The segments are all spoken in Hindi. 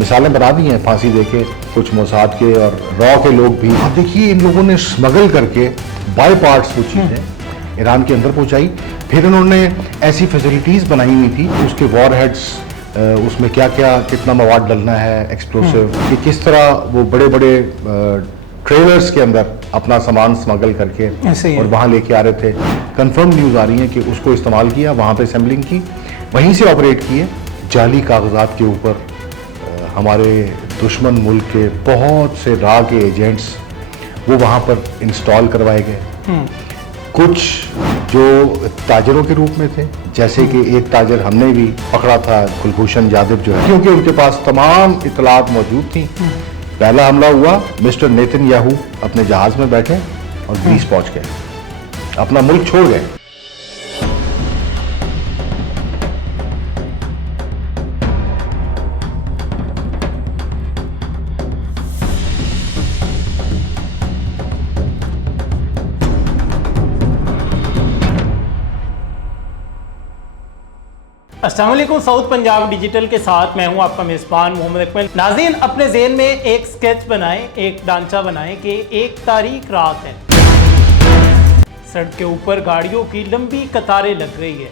मिसालें बना दी हैं फांसी देके, कुछ मोसाद के और रॉ के लोग भी। आप देखिए इन लोगों ने स्मगल करके बाय पार्ट्स वो चीज़ें ईरान के अंदर पहुंचाई। फिर उन्होंने ऐसी फैसिलिटीज़ बनाई हुई थी उसके वॉर हेड्स, उसमें क्या क्या कितना मवाद डलना है एक्सप्लोसिव, कि किस तरह वो बड़े बड़े ट्रेलर्स के अंदर अपना सामान स्मगल करके और वहाँ लेके आ रहे थे। कंफर्म न्यूज़ आ रही है कि उसको इस्तेमाल किया, वहाँ पे असेंबलिंग की, वहीं से ऑपरेट किए। जाली कागजात के ऊपर हमारे दुश्मन मुल्क के बहुत से रॉ के एजेंट्स वो वहाँ पर इंस्टॉल करवाए गए। कुछ जो ताजरों के रूप में थे, जैसे कि एक ताजर हमने भी पकड़ा था, कुलभूषण यादव जो है, क्योंकि उनके पास तमाम इतलात मौजूद थी। पहला हमला हुआ, मिस्टर नेतन्याहू अपने जहाज में बैठे और ग्रीस पहुंच गए, अपना मुल्क छोड़ गए। अस्सलाम वालेकुम, साउथ पंजाब डिजिटल के साथ मैं हूं आपका मेज़बान मोहम्मद अकमल। नाज़रीन, अपने ज़हन में एक स्केच बनाएं, एक ढांचा बनाएं कि एक तारीख रात है, सड़क के ऊपर गाड़ियों की लंबी कतारें लग रही है,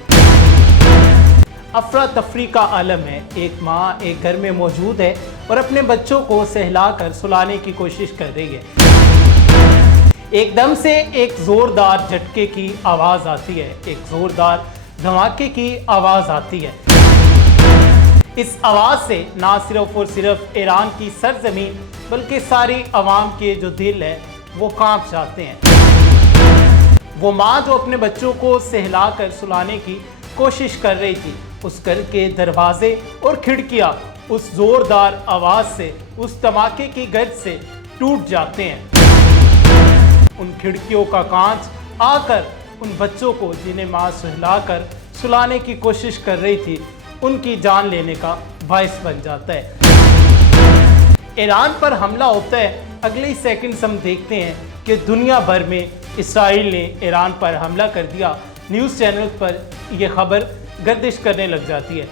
अफरा तफरी का आलम है। एक माँ एक घर में मौजूद है और अपने बच्चों को सहलाकर सुलाने की कोशिश कर रही है। एकदम से एक ज़ोरदार झटके की आवाज़ आती है, एक ज़ोरदार धमाके की आवाज़ आती है। इस आवाज़ से ना सिर्फ और सिर्फ ईरान की सरजमीन बल्कि सारी आवाम के जो दिल है वो कांप जाते हैं। वो माँ जो अपने बच्चों को सहलाकर सुलाने की कोशिश कर रही थी, उस घर के दरवाजे और खिड़कियाँ उस ज़ोरदार आवाज़ से, उस धमाके की गर्ज से टूट जाते हैं। उन खिड़कियों का कांच आकर उन बच्चों को, जिन्हें माँ सहलाकर सुलाने की कोशिश कर रही थी, उनकी जान लेने का बायस बन जाता है। ईरान पर हमला होता है, अगले ही सेकंड्स हम देखते हैं कि दुनिया भर में इसराइल ने ईरान पर हमला कर दिया। न्यूज़ चैनल पर यह खबर गर्दिश करने लग जाती है।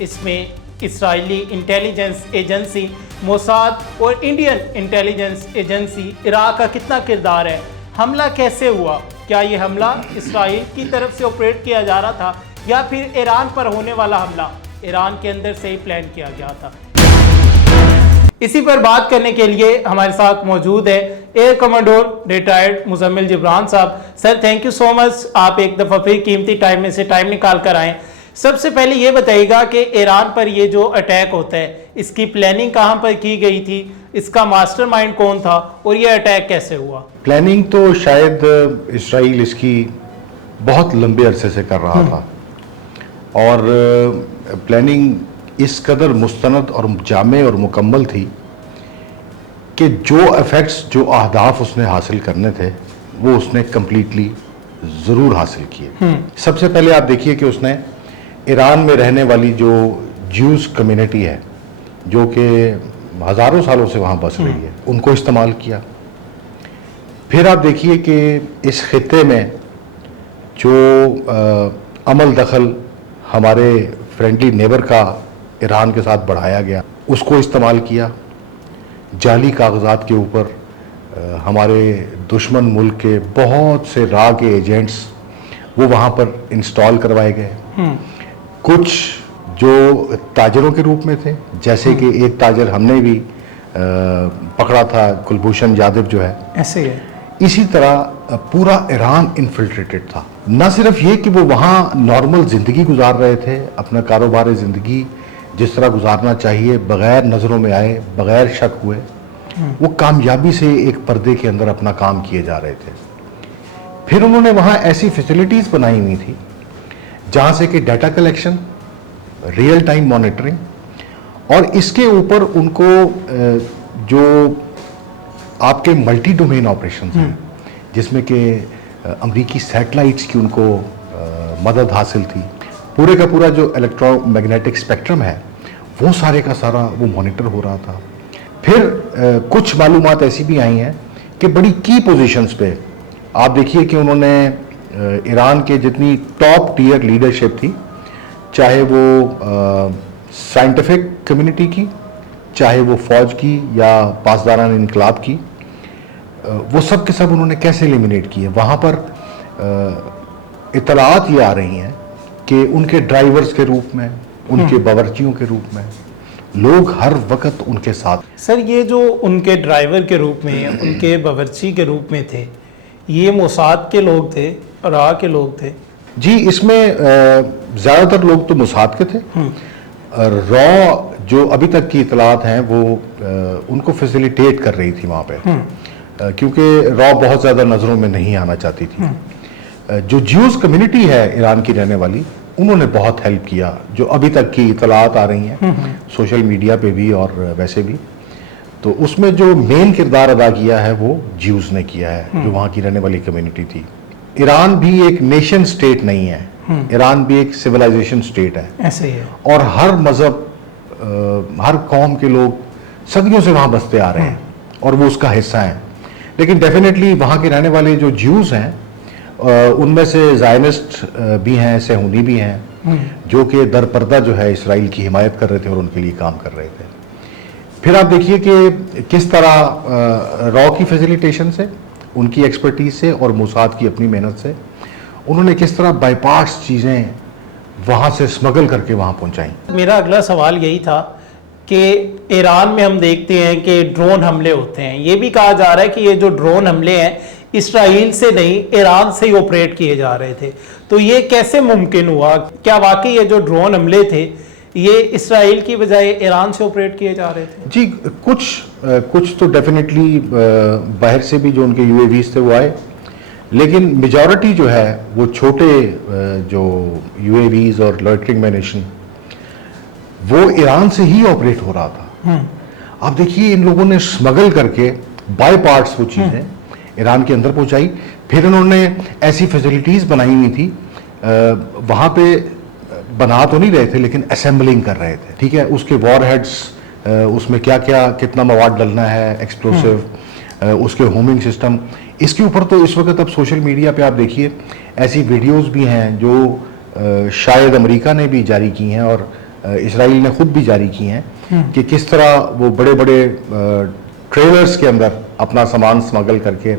इसमें इसराइली इंटेलिजेंस एजेंसी मोसाद और इंडियन इंटेलिजेंस एजेंसी इराक का कितना किरदार है, हमला कैसे हुआ, क्या ये हमला इसराइल की तरफ से ऑपरेट किया जा रहा था या फिर ईरान पर होने वाला हमला ईरान के अंदर से ही प्लान किया गया था। इसी पर बात करने के लिए हमारे साथ मौजूद है air commodore retired Muzammil Jibran साहब। Sir, thank you so much, आप एक दफ़ा फिर कीमती टाइम में से टाइम निकाल कर आएँ। सबसे पहले ये बताइएगा कि ईरान पर ये जो अटैक होता है, इसकी प्लानिंग कहाँ पर की गई थी, इसका मास्टरमाइंड कौन था और ये अटैक कैसे हुआ? प्लानिंग तो शायद इसराइल इसकी बहुत लंबे अरसे से कर रहा था और प्लानिंग इस कदर मुस्तनद और जामे और मुकम्मल थी कि जो इफ़ेक्ट्स, जो अहदाफ उसने हासिल करने थे वो उसने कम्प्लीटली ज़रूर हासिल किए। सबसे पहले आप देखिए कि उसने ईरान में रहने वाली जो ज्यूज़ कम्युनिटी है, जो कि हज़ारों सालों से वहाँ बस रही है, उनको इस्तेमाल किया। फिर आप देखिए कि इस खित्ते में जो अमल दखल हमारे फ्रेंडली नेबर का ईरान के साथ बढ़ाया गया, उसको इस्तेमाल किया। जाली कागजात के ऊपर हमारे दुश्मन मुल्क के बहुत से रॉ के एजेंट्स वो वहाँ पर इंस्टॉल करवाए गए। कुछ जो ताजरों के रूप में थे, जैसे कि एक ताजर हमने भी पकड़ा था, कुलभूषण यादव जो है, ऐसे ही है। इसी तरह पूरा ईरान इन्फिल्ट्रेटेड था। न सिर्फ ये कि वो वहाँ नॉर्मल ज़िंदगी गुजार रहे थे, अपना कारोबार ज़िंदगी जिस तरह गुजारना चाहिए, बग़ैर नज़रों में आए, बग़ैर शक हुए, वो कामयाबी से एक पर्दे के अंदर अपना काम किए जा रहे थे। फिर उन्होंने वहाँ ऐसी फैसिलिटीज़ बनाई हुई थी जहाँ से कि data collection, real time monitoring, और इसके ऊपर उनको जो आपके मल्टी डोमेन ऑपरेशंस हैं, जिसमें कि अमेरिकी सैटेलाइट्स की उनको मदद हासिल थी, पूरे का पूरा जो इलेक्ट्रोमैग्नेटिक स्पेक्ट्रम है वो सारे का सारा वो मॉनिटर हो रहा था। फिर कुछ मालूमात ऐसी भी आई हैं कि बड़ी की पोजीशंस पे आप देखिए कि उन्होंने ईरान के जितनी टॉप टीयर लीडरशिप थी, चाहे वो साइंटिफिक कम्युनिटी की, चाहे वो फौज की या पासदारान इनकलाब की, वो सब के सब उन्होंने कैसे एलिमिनेट किए। वहाँ पर इतलात ये आ रही हैं कि उनके ड्राइवर्स के रूप में, उनके बावर्चियों के रूप में लोग हर वक्त उनके साथ। सर ये जो उनके ड्राइवर के रूप में, उनके बावर्ची के रूप में थे, ये मोसाद के लोग थे, रा के लोग थे? जी, इसमें ज़्यादातर लोग तो मोसाद के थे। रॉ जो अभी तक की इतलात हैं वो उनको फैसिलिटेट कर रही थी वहाँ पे, क्योंकि रॉ बहुत ज़्यादा नज़रों में नहीं आना चाहती थी। जो ज्यूज़ कम्युनिटी है ईरान की रहने वाली, उन्होंने बहुत हेल्प किया। जो अभी तक की इतलात आ रही हैं सोशल मीडिया पे भी और वैसे भी, तो उसमें जो मेन किरदार अदा किया है वो ज्यूज़ ने किया है, जो वहाँ की रहने वाली कम्युनिटी थी। ईरान भी एक नेशन स्टेट नहीं है, ईरान भी एक सिविलाइजेशन स्टेट है। ऐसे ही है। और हर मज़हब, हर कौम के लोग सदियों से वहाँ बसते आ रहे हैं और वो उसका हिस्सा हैं। लेकिन डेफिनेटली वहाँ के रहने वाले जो ज्यूज़ हैं, उनमें से ज़ायनिस्ट भी हैं, सहूनी भी हैं, जो कि दरपर्दा जो है इसराइल की हिमायत कर रहे थे और उनके लिए काम कर रहे थे। फिर आप देखिए कि किस तरह रॉ की फैसिलिटेशन से, उनकी एक्सपर्टीज से और मोसाद की अपनी मेहनत से उन्होंने किस तरह बाईपास चीज़ें वहाँ से स्मगल करके वहाँ पहुँचाई। मेरा अगला सवाल यही था कि ईरान में हम देखते हैं कि ड्रोन हमले होते हैं। ये भी कहा जा रहा है कि ये जो ड्रोन हमले हैं इसराइल से नहीं, ईरान से ही ऑपरेट किए जा रहे थे। तो ये कैसे मुमकिन हुआ? क्या वाकई ये जो ड्रोन हमले थे ये इसराइल की बजाय ईरान से ऑपरेट किए जा रहे थे? जी, कुछ तो डेफिनेटली बाहर से भी जो उनके यूएवीज थे वो आए, लेकिन मेजॉरिटी जो है वो छोटे जो यूएवीज और लॉइटरिंग मैनिशन वो ईरान से ही ऑपरेट हो रहा था। आप देखिए, इन लोगों ने स्मगल करके बाय पार्ट्स वो चीज़ें ईरान के अंदर पहुंचाई। फिर उन्होंने ऐसी फैसिलिटीज़ बनाई हुई थी, वहाँ पे बना तो नहीं रहे थे लेकिन असेंबलिंग कर रहे थे, ठीक है। उसके वॉर हेड्स, उसमें क्या क्या कितना मवाद डलना है, एक्सप्लोसिव, उसके होमिंग सिस्टम, इसके ऊपर तो इस वक्त अब सोशल मीडिया पे आप देखिए ऐसी वीडियोस भी हैं जो शायद अमेरिका ने भी जारी की हैं और इसराइल ने खुद भी जारी की हैं कि किस तरह वो बड़े बड़े ट्रेलर्स के अंदर अपना सामान स्मगल करके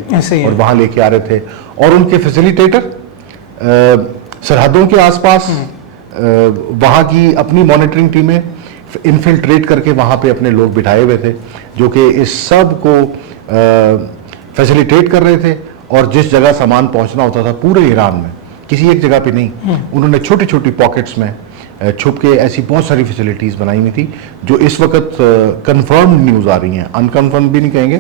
और वहाँ लेके आ रहे थे। और उनके फैसिलिटेटर सरहदों के आसपास वहाँ की अपनी मॉनिटरिंग टीमें इन्फिल्ट्रेट करके वहाँ पे अपने लोग बिठाए हुए थे जो कि इस सब को फैसिलिटेट कर रहे थे। और जिस जगह सामान पहुँचना होता था पूरे ईरान में, किसी एक जगह पे नहीं, उन्होंने छोटी छोटी पॉकेट्स में छुप के ऐसी बहुत सारी फैसिलिटीज़ बनाई हुई थी जो इस वक्त कंफर्म न्यूज़ आ रही हैं, अनकन्फर्म भी नहीं कहेंगे,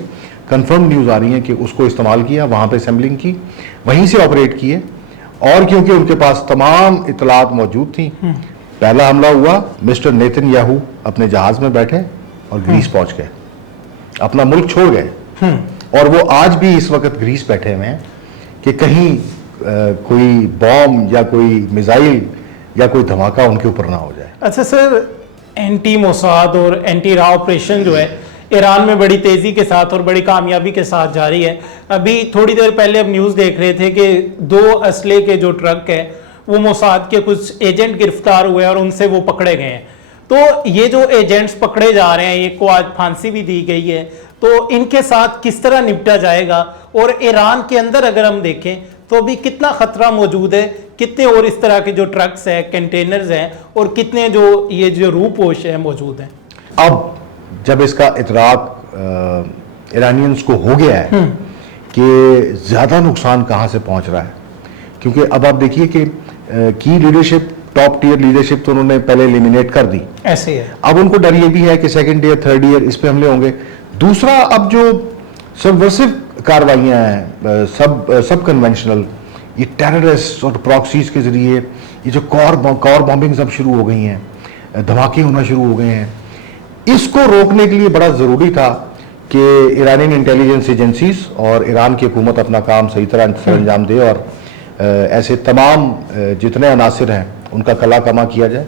कंफर्म न्यूज़ आ रही हैं कि उसको इस्तेमाल किया, वहाँ पे असेंबलिंग की, वहीं से ऑपरेट किए। और क्योंकि उनके पास तमाम इतलात मौजूद थी, पहला हमला हुआ, मिस्टर नेतन्याहू अपने जहाज़ में बैठे और ग्रीस पहुँच गए, अपना मुल्क छोड़ गए। और वो आज भी इस वक्त ग्रीस बैठे हुए हैं कि कहीं कोई बॉम्ब या कोई मिसाइल या कोई धमाका उनके ऊपर ना हो जाए। अच्छा सर, एंटी मोसाद और एंटी रा ऑपरेशन जो है ईरान में बड़ी तेज़ी के साथ और बड़ी कामयाबी के साथ जारी है। अभी थोड़ी देर पहले हम न्यूज़ देख रहे थे कि 2 असले के जो ट्रक है वो मोसाद के कुछ एजेंट गिरफ्तार हुए और उनसे वो पकड़े गए हैं। तो ये जो एजेंट्स पकड़े जा रहे हैं, एक को आज फांसी भी दी गई है, तो इनके साथ किस तरह निपटा जाएगा? और ईरान के अंदर अगर हम देखें तो अभी कितना खतरा मौजूद है, कितने और इस तरह के जो ट्रक्स हैं, कंटेनर्स हैं और कितने जो ये जो रूपोश है मौजूद हैं? अब जब इसका इतराक ईरानियंस को हो गया है कि ज़्यादा नुकसान कहाँ से पहुँच रहा है, क्योंकि अब आप देखिए कि की लीडरशिप, टॉप टियर लीडरशिप तो उन्होंने पहले एलिमिनेट कर दी, ऐसे है। अब उनको डर ये भी है कि सेकंड ईयर, थर्ड ईयर इस पे हमले होंगे। दूसरा, अब जो सबवर्सिव कार्रवाइयाँ हैं, सब कन्वेंशनल, ये टेररिस्ट और प्रॉक्सीज के ज़रिए ये जो कार बॉम्बिंग्स अब शुरू हो गई हैं, धमाके होना शुरू हो गए हैं, इसको रोकने के लिए बड़ा ज़रूरी था कि ईरानियन इंटेलिजेंस एजेंसीज और ईरान की हुकूमत अपना काम सही तरह सर अंजाम दे और ऐसे तमाम जितने अनासिर हैं उनका कला कमा किया जाए।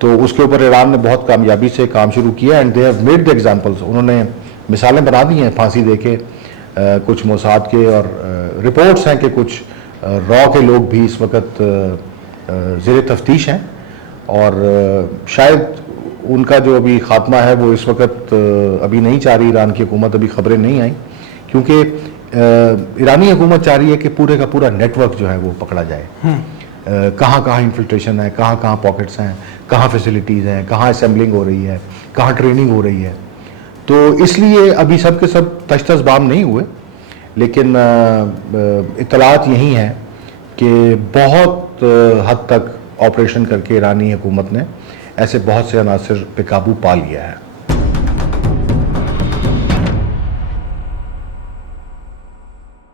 तो उसके ऊपर ईरान ने बहुत कामयाबी से काम शुरू किया and they have made the examples. उन्होंने मिसालें बना दी हैं फांसी देके, कुछ मोसाद के, और रिपोर्ट्स हैं कि कुछ रॉ के लोग भी इस वक्त ज़ेर तफ्तीश हैं और शायद उनका जो अभी खात्मा है वो इस वक्त अभी नहीं चाह रही ईरान की हुकूमत, अभी खबरें नहीं आई, क्योंकि ईरानी हुकूमत चाह रही है कि पूरे का पूरा नेटवर्क जो है वो पकड़ा जाए। कहाँ कहाँ इन्फिल्ट्रेशन है, कहाँ कहाँ पॉकेट्स हैं, कहाँ फैसिलिटीज़ हैं, कहाँ असेंबलिंग हो रही है, कहाँ ट्रेनिंग हो रही है। तो इसलिए अभी सब के सब तश्तस बाम नहीं हुए, लेकिन इत्तलात यही हैं कि बहुत हद तक ऑपरेशन करके ईरानी हुकूमत ने ऐसे बहुत से अनासर पे काबू पा लिया है।